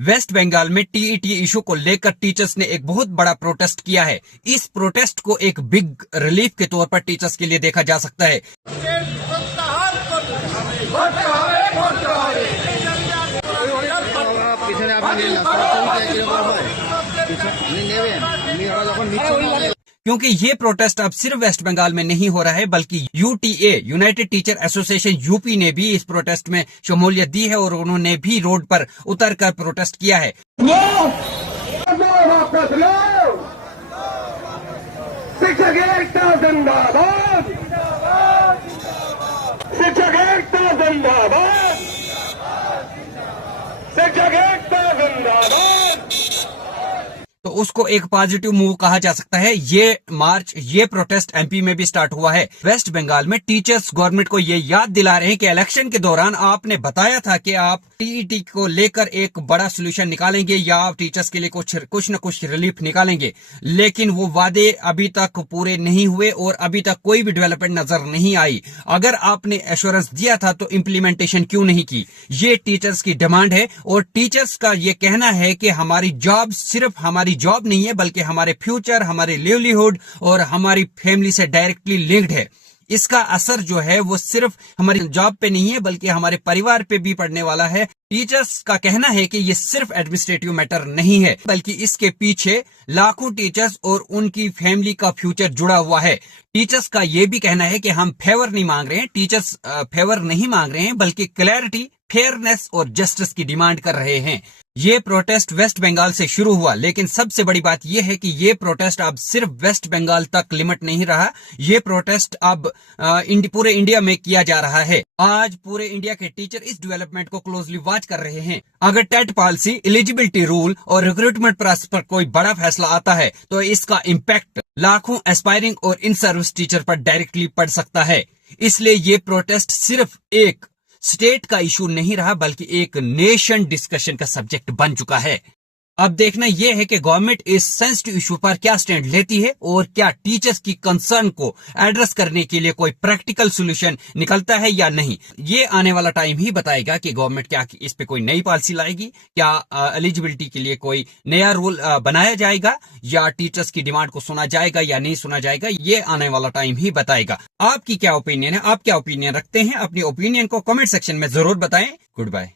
Waste Bengal में TET issue को लेकर टीचर्स ने एक बहुत बड़ा प्रोटेस्ट किया है। इस प्रोटेस्ट को एक बिग रिलीफ के तौर पर टीचर्स के लिए देखा जा सकता है। क्योंकि ये प्रोटेस्ट अब सिर्फ वेस्ट बंगाल में नहीं हो रहा है, बल्कि UTA United teacher association UP ने भी इस प्रोटेस्ट में शमूलियत दी है और उन्होंने भी रोड पर उतरकर प्रोटेस्ट किया है। तो उसको एक पॉजिटिव मूव कहा जा सकता है। ये मार्च, ये प्रोटेस्ट एमपी में भी स्टार्ट हुआ है। वेस्ट बंगाल में टीचर्स गवर्नमेंट को ये याद दिला रहे हैं कि इलेक्शन के दौरान आपने बताया था कि आप टीईटी को लेकर एक बड़ा सोल्यूशन निकालेंगे या आप टीचर्स के लिए कुछ न कुछ रिलीफ निकालेंगे, लेकिन वो वादे अभी तक पूरे नहीं हुए और अभी तक कोई भी डेवलपमेंट नजर नहीं आई। अगर आपने एश्योरेंस दिया था तो इम्प्लीमेंटेशन क्यों नहीं की? ये टीचर्स की डिमांड है और टीचर्स का ये कहना है कि हमारी जॉब सिर्फ हमारी जॉब नहीं है, बल्कि हमारे फ्यूचर, हमारे लिवलीहुड और हमारी फैमिली से डायरेक्टली लिंक्ड है। इसका असर जो है वो सिर्फ हमारी जॉब पे नहीं है, बल्कि हमारे परिवार पे भी पड़ने वाला है। टीचर्स का कहना है कि ये सिर्फ एडमिनिस्ट्रेटिव मैटर नहीं है, बल्कि इसके पीछे लाखों टीचर्स और उनकी फैमिली का फ्यूचर जुड़ा हुआ है। टीचर्स का ये भी कहना है कि हम फेवर नहीं मांग रहे हैं, टीचर्स फेवर नहीं मांग रहे हैं, बल्कि क्लैरिटी, फेयरनेस और जस्टिस की डिमांड कर रहे हैं। ये प्रोटेस्ट वेस्ट बंगाल से शुरू हुआ, लेकिन सबसे बड़ी बात यह है कि ये प्रोटेस्ट अब सिर्फ वेस्ट बंगाल तक लिमिट नहीं रहा। ये प्रोटेस्ट अब पूरे इंडिया में किया जा रहा है। आज पूरे इंडिया के टीचर इस डेवलपमेंट को क्लोजली वॉच कर रहे हैं। अगर टेट पॉलिसी, एलिजिबिलिटी रूल और रिक्रूटमेंट प्रोसेस पर कोई बड़ा फैसला आता है तो इसका इम्पैक्ट लाखों एस्पायरिंग और इन सर्विस टीचर पर डायरेक्टली पड़ सकता है। इसलिए ये प्रोटेस्ट सिर्फ एक स्टेट का इशू नहीं रहा, बल्कि एक नेशन डिस्कशन का सब्जेक्ट बन चुका है। अब देखना यह है कि गवर्नमेंट इस सेंसिटिव इशू पर क्या स्टैंड लेती है और क्या टीचर्स की कंसर्न को एड्रेस करने के लिए कोई प्रैक्टिकल सॉल्यूशन निकलता है या नहीं। ये आने वाला टाइम ही बताएगा कि गवर्नमेंट क्या इस पे कोई नई पॉलिसी लाएगी, क्या एलिजिबिलिटी के लिए कोई नया रूल बनाया जाएगा या टीचर्स की डिमांड को सुना जाएगा या नहीं सुना जाएगा। ये आने वाला टाइम ही बताएगा। आपकी क्या ओपिनियन है? आप क्या ओपिनियन रखते हैं? अपनी ओपिनियन को कमेंट सेक्शन में जरूर बताएं। Good bye.